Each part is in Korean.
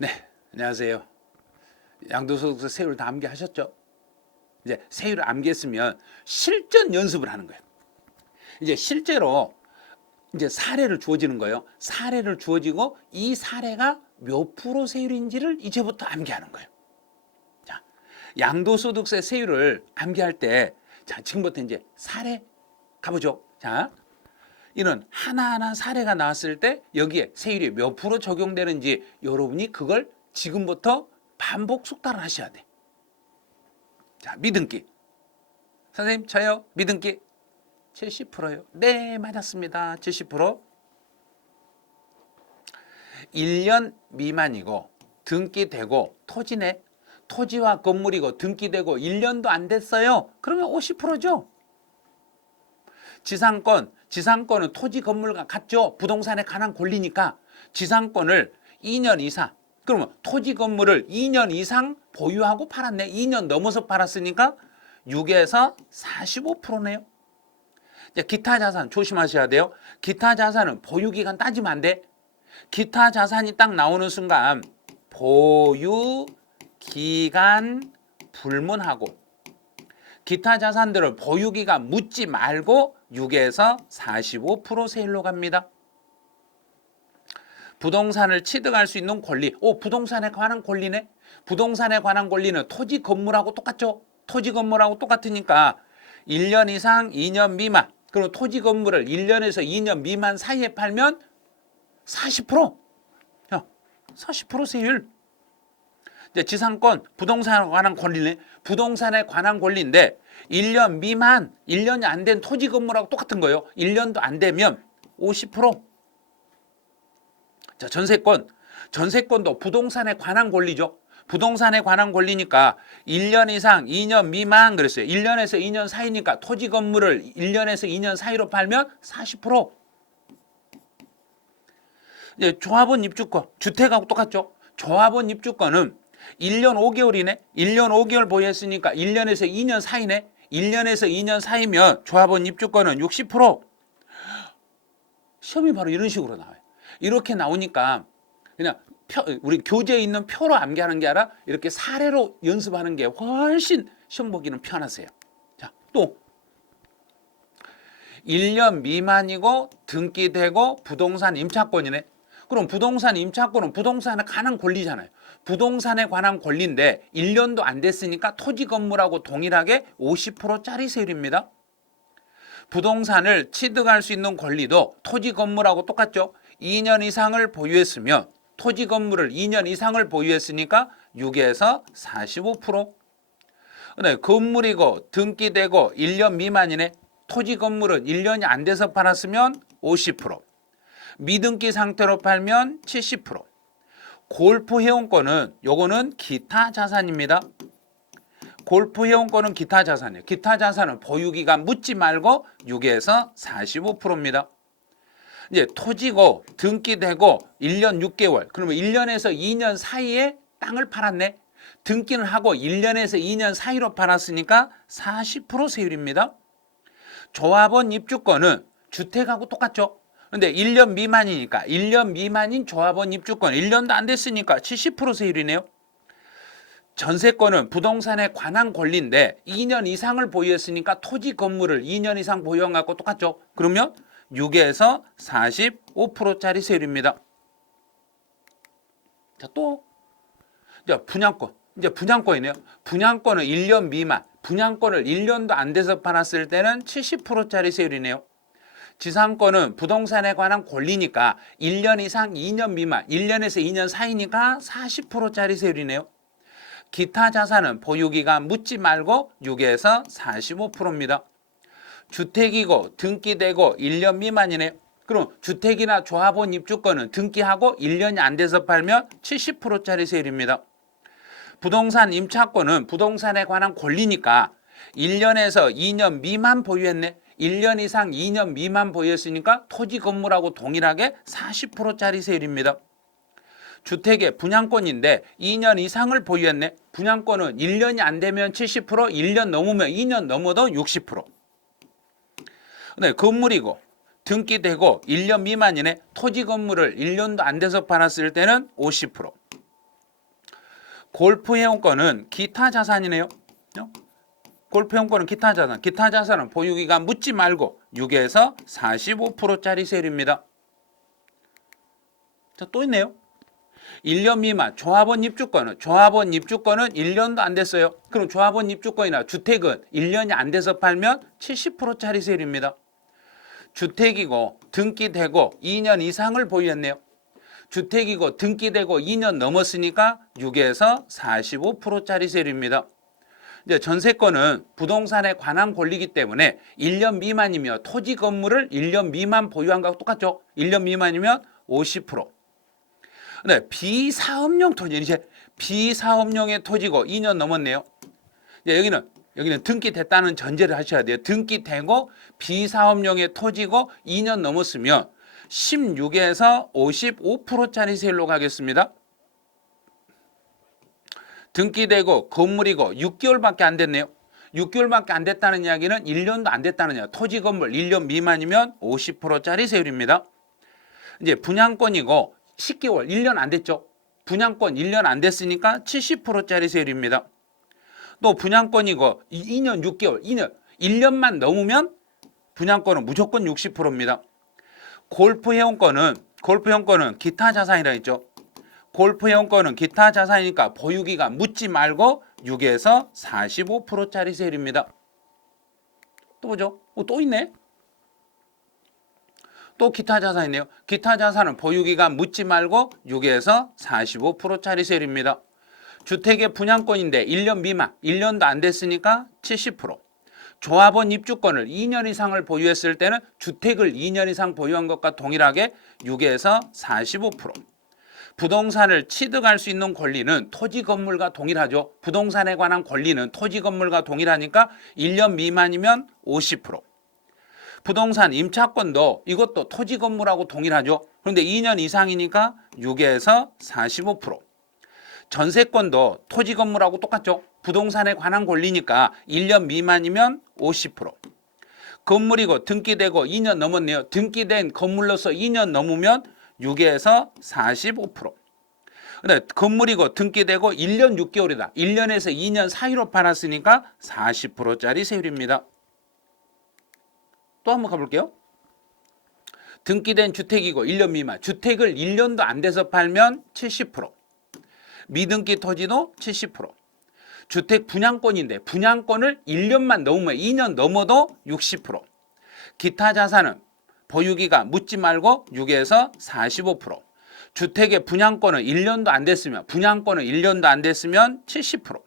네, 안녕하세요. 양도소득세 세율 다 암기하셨죠? 이제 세율을 암기했으면 실전 연습을 하는 거예요. 이제 실제로 이제 사례를 주어지는 거예요. 사례를 주어지고 이 사례가 몇 프로 세율인지를 이제부터 암기하는 거예요. 자, 양도소득세 세율을 암기할 때, 자, 지금부터 이제 사례 가보죠. 자, 이런 하나하나 사례가 나왔을 때 여기에 세율이 몇 프로 적용되는지 여러분이 그걸 지금부터 반복 숙달을 하셔야 돼. 자, 미등기. 선생님, 저요. 미등기 70%요. 네, 맞았습니다. 70%. 1년 미만이고 등기되고 토지네. 토지와 건물이고 등기되고 1년도 안 됐어요. 그러면 50%죠. 지상권은 토지 건물과 같죠. 부동산에 관한 권리니까 지상권을 2년 이상, 그러면 토지 건물을 2년 이상 보유하고 팔았네. 2년 넘어서 팔았으니까 6에서 45%네요. 기타 자산 조심하셔야 돼요. 기타 자산은 보유기간 따지면 안 돼. 기타 자산이 딱 나오는 순간 보유기간 불문하고 기타 자산들을 보유기간 묻지 말고 6에서 45% 세율로 갑니다. 부동산을 취득할 수 있는 권리. 부동산에 관한 권리네. 부동산에 관한 권리는 토지 건물하고 똑같죠. 토지 건물하고 똑같으니까 1년 이상 2년 미만. 그리고 토지 건물을 1년에서 2년 미만 사이에 팔면 40%. 40% 세율. 이제 지상권, 부동산에 관한 권리네. 부동산에 관한 권리인데 1년 미만, 1년이 안 된 토지 건물하고 똑같은 거예요. 1년도 안 되면 50%. 자, 전세권도 부동산에 관한 권리죠. 부동산에 관한 권리니까 1년 이상 2년 미만 그랬어요. 1년에서 2년 사이니까 토지 건물을 1년에서 2년 사이로 팔면 40%. 이제 조합원 입주권, 주택하고 똑같죠. 조합원 입주권은 1년 5개월이네. 1년 5개월 보유했으니까 1년에서 2년 사이네. 1년에서 2년 사이면 조합원 입주권은 60%. 시험이 바로 이런 식으로 나와요. 이렇게 나오니까 그냥 우리 교재에 있는 표로 암기하는 게 아니라 이렇게 사례로 연습하는 게 훨씬 시험 보기는 편하세요. 자, 또 1년 미만이고 등기되고 부동산 임차권이네. 그럼 부동산 임차권은 부동산에 관한 권리잖아요. 부동산에 관한 권리인데 1년도 안 됐으니까 토지 건물하고 동일하게 50%짜리 세율입니다. 부동산을 취득할 수 있는 권리도 토지 건물하고 똑같죠. 2년 이상을 보유했으면 토지 건물을 2년 이상을 보유했으니까 6에서 45%. 네, 건물이고 등기되고 1년 미만이네. 토지 건물은 1년이 안 돼서 팔았으면 50%. 미등기 상태로 팔면 70%. 골프 회원권은 요거는 기타 자산입니다. 골프 회원권은 기타 자산이에요. 기타 자산은 보유기간 묻지 말고 6에서 45%입니다. 이제 토지고 등기되고 1년 6개월. 그러면 1년에서 2년 사이에 땅을 팔았네. 등기는 하고 1년에서 2년 사이로 팔았으니까 40% 세율입니다. 조합원 입주권은 주택하고 똑같죠. 근데 1년 미만이니까 1년 미만인 조합원 입주권 1년도 안 됐으니까 70% 세율이네요. 전세권은 부동산에 관한 권리인데 2년 이상을 보유했으니까 토지 건물을 2년 이상 보유한 것과 똑같죠. 그러면 6에서 45%짜리 세율입니다. 자, 또 이제 분양권. 이제 분양권이네요. 분양권은 1년 미만. 분양권을 1년도 안 돼서 팔았을 때는 70%짜리 세율이네요. 지상권은 부동산에 관한 권리니까 1년 이상 2년 미만, 1년에서 2년 사이니까 40%짜리 세율이네요. 기타 자산은 보유기간 묻지 말고 6에서 45%입니다. 주택이고 등기되고 1년 미만이네요. 그럼 주택이나 조합원 입주권은 등기하고 1년이 안 돼서 팔면 70%짜리 세율입니다. 부동산 임차권은 부동산에 관한 권리니까 1년에서 2년 미만 보유했네. 1년 이상 2년 미만 보유했으니까 토지 건물하고 동일하게 40%짜리 세율입니다. 주택의 분양권인데 2년 이상을 보유했네. 분양권은 1년이 안 되면 70%, 1년 넘으면 2년 넘어도 60%. 네, 건물이고 등기되고 1년 미만이네. 토지 건물을 1년도 안 돼서 팔았을 때는 50%. 골프 회원권은 기타 자산이네요. 골프 회원권은 기타 자산. 기타 자산은 보유기간 묻지 말고 6에서 45%짜리 세율입니다. 자, 또 있네요. 1년 미만 조합원 입주권은 1년도 안 됐어요. 그럼 조합원 입주권이나 주택은 1년이 안 돼서 팔면 70%짜리 세율입니다. 주택이고 등기되고 2년 이상을 보유했네요. 주택이고 등기되고 2년 넘었으니까 6에서 45%짜리 세율입니다. 이제 전세권은 부동산에 관한 권리이기 때문에 1년 미만이며 토지 건물을 1년 미만 보유한 거하고 똑같죠. 1년 미만이면 50%. 네, 비사업용 토지, 이제 비사업용의 토지고 2년 넘었네요. 이제 여기는 등기됐다는 전제를 하셔야 돼요. 등기되고 비사업용의 토지고 2년 넘었으면 16에서 55%짜리 세율로 가겠습니다. 등기되고 건물이고 6개월밖에 안 됐네요. 6개월밖에 안 됐다는 이야기는 1년도 안 됐다는 이야기. 토지 건물 1년 미만이면 50%짜리 세율입니다. 이제 분양권이고 10개월, 1년 안 됐죠. 분양권 1년 안 됐으니까 70%짜리 세율입니다. 또 분양권이고 2년 6개월, 1년만 넘으면 분양권은 무조건 60%입니다. 골프 회원권은 기타 자산이라 했죠. 골프 회원권은 기타 자산이니까 보유기간 묻지 말고 6에서 45%짜리 세율입니다. 또 보죠. 또 있네. 또 기타 자산이네요. 기타 자산은 보유기간 묻지 말고 6에서 45%짜리 세율입니다. 주택의 분양권인데 1년 미만, 1년도 안 됐으니까 70%. 조합원 입주권을 2년 이상을 보유했을 때는 주택을 2년 이상 보유한 것과 동일하게 6에서 45%. 부동산을 취득할 수 있는 권리는 토지 건물과 동일하죠. 부동산에 관한 권리는 토지 건물과 동일하니까 1년 미만이면 50%. 부동산 임차권도 이것도 토지 건물하고 동일하죠. 그런데 2년 이상이니까 6에서 45%. 전세권도 토지 건물하고 똑같죠. 부동산에 관한 권리니까 1년 미만이면 50%. 건물이고 등기되고 2년 넘었네요. 등기된 건물로서 2년 넘으면 6에서 45%. 근데 건물이고 등기되고 1년 6개월이다. 1년에서 2년 사이로 팔았으니까 40%짜리 세율입니다. 또 한번 가볼게요. 등기된 주택이고 1년 미만, 주택을 1년도 안 돼서 팔면 70%. 미등기 토지도 70%. 주택 분양권인데 분양권을 1년만 넘으면 2년 넘어도 60%. 기타 자산은 보유기간 묻지 말고 6에서 45%. 주택의 분양권은 1년도 안 됐으면 70%.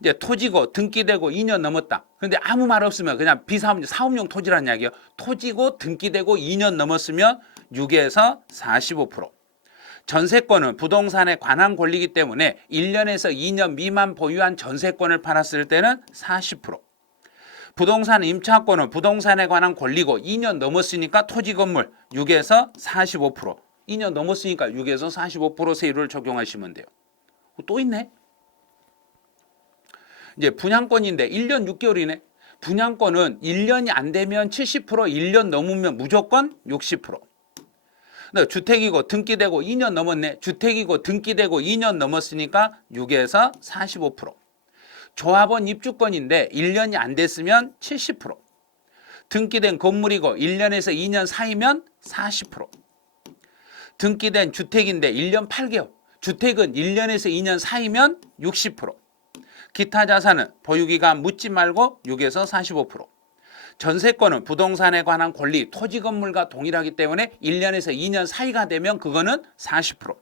이제 토지고 등기되고 2년 넘었다. 그런데 아무 말 없으면 그냥 사업용 토지라는 이야기예요. 토지고 등기되고 2년 넘었으면 6에서 45%. 전세권은 부동산에 관한 권리이기 때문에 1년에서 2년 미만 보유한 전세권을 팔았을 때는 40%. 부동산 임차권은 부동산에 관한 권리고 2년 넘었으니까 토지 건물 6에서 45%. 2년 넘었으니까 6에서 45% 세율을 적용하시면 돼요. 또 있네. 이제 분양권인데 1년 6개월이네. 분양권은 1년이 안 되면 70%, 1년 넘으면 무조건 60%. 주택이고 등기되고 2년 넘었네. 주택이고 등기되고 2년 넘었으니까 6에서 45%. 조합원 입주권인데 1년이 안 됐으면 70%. 등기된 건물이고 1년에서 2년 사이면 40%. 등기된 주택인데 1년 8개월. 주택은 1년에서 2년 사이면 60%. 기타 자산은 보유기간 묻지 말고 6에서 45%. 전세권은 부동산에 관한 권리, 토지 건물과 동일하기 때문에 1년에서 2년 사이가 되면 그거는 40%.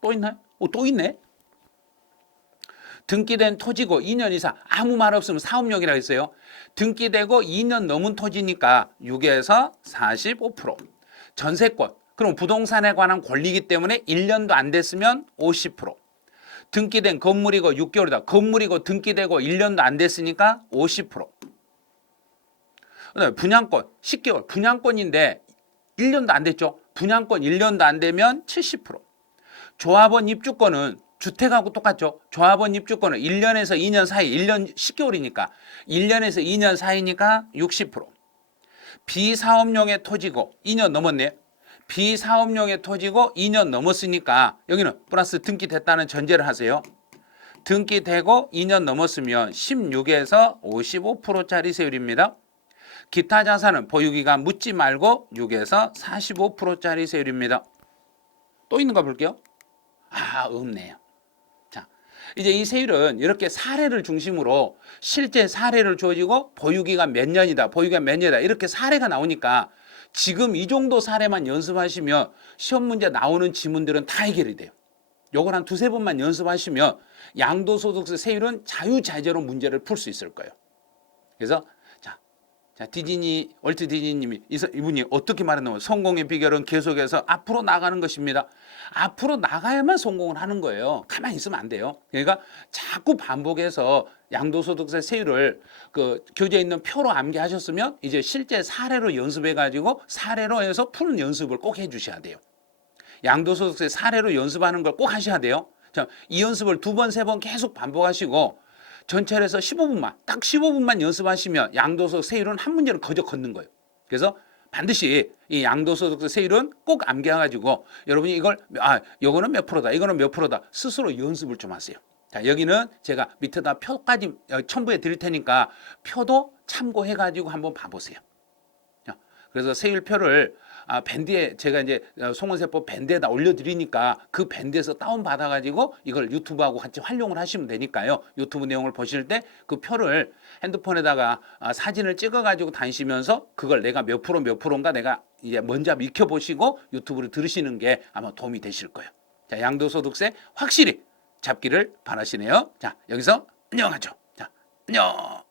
또 있나요? 또 있네. 등기된 토지고 2년 이상 아무 말 없으면 사업용이라고 했어요. 등기되고 2년 넘은 토지니까 6에서 45%. 전세권, 그럼 부동산에 관한 권리이기 때문에 1년도 안 됐으면 50%. 등기된 건물이고 6개월이다. 건물이고 등기되고 1년도 안 됐으니까 50%. 그다음에 분양권 10개월. 분양권인데 1년도 안 됐죠. 분양권 1년도 안 되면 70%. 조합원 입주권은 주택하고 똑같죠. 조합원 입주권은 1년에서 2년 사이, 1년 10개월이니까 1년에서 2년 사이니까 60%. 비사업용의 토지고 2년 넘었네. 비사업용의 토지고 2년 넘었으니까 여기는 플러스 등기됐다는 전제를 하세요. 등기되고 2년 넘었으면 16에서 55%짜리 세율입니다. 기타 자산은 보유기간 묻지 말고 6에서 45%짜리 세율입니다. 또 있는 거 볼게요. 없네요. 자, 이제 이 세율은 이렇게 사례를 중심으로 실제 사례를 주어지고 보유기간 몇 년이다, 보유기간 몇 년이다 이렇게 사례가 나오니까 지금 이 정도 사례만 연습하시면 시험 문제 나오는 지문들은 다 해결이 돼요. 요걸 한 두세 번만 연습하시면 양도소득세 세율은 자유자재로 문제를 풀 수 있을 거예요. 그래서 자, 월트 디즈니님이 이분이 어떻게 말했냐면 성공의 비결은 계속해서 앞으로 나가는 것입니다. 앞으로 나가야만 성공을 하는 거예요. 가만히 있으면 안 돼요. 그러니까 자꾸 반복해서 양도소득세 세율을 그 교재에 있는 표로 암기하셨으면 이제 실제 사례로 연습해가지고 사례로 해서 푸는 연습을 꼭 해주셔야 돼요. 양도소득세 사례로 연습하는 걸 꼭 하셔야 돼요. 자, 이 연습을 두 번, 세 번 계속 반복하시고 전체를 해서 15분만, 딱 15분만 연습하시면 양도소득 세율은 한 문제는 거저 걷는 거예요. 그래서 반드시 이 양도소득세 세율은 꼭 암기해가지고 여러분이 이걸 이거는 몇 프로다, 이거는 몇 프로다 스스로 연습을 좀 하세요. 자, 여기는 제가 밑에다 표까지 첨부해 드릴 테니까 표도 참고해가지고 한번 봐보세요. 그래서 세율표를 밴드에 제가 이제 송원세법 밴드에다 올려드리니까 그 밴드에서 다운 받아가지고 이걸 유튜브하고 같이 활용을 하시면 되니까요. 유튜브 내용을 보실 때 그 표를 핸드폰에다가 사진을 찍어가지고 다니시면서 그걸 내가 몇 프로인가 내가 이제 먼저 익혀보시고 유튜브를 들으시는 게 아마 도움이 되실 거예요. 자, 양도소득세 확실히 잡기를 바라시네요. 자, 여기서 안녕하죠. 자, 안녕.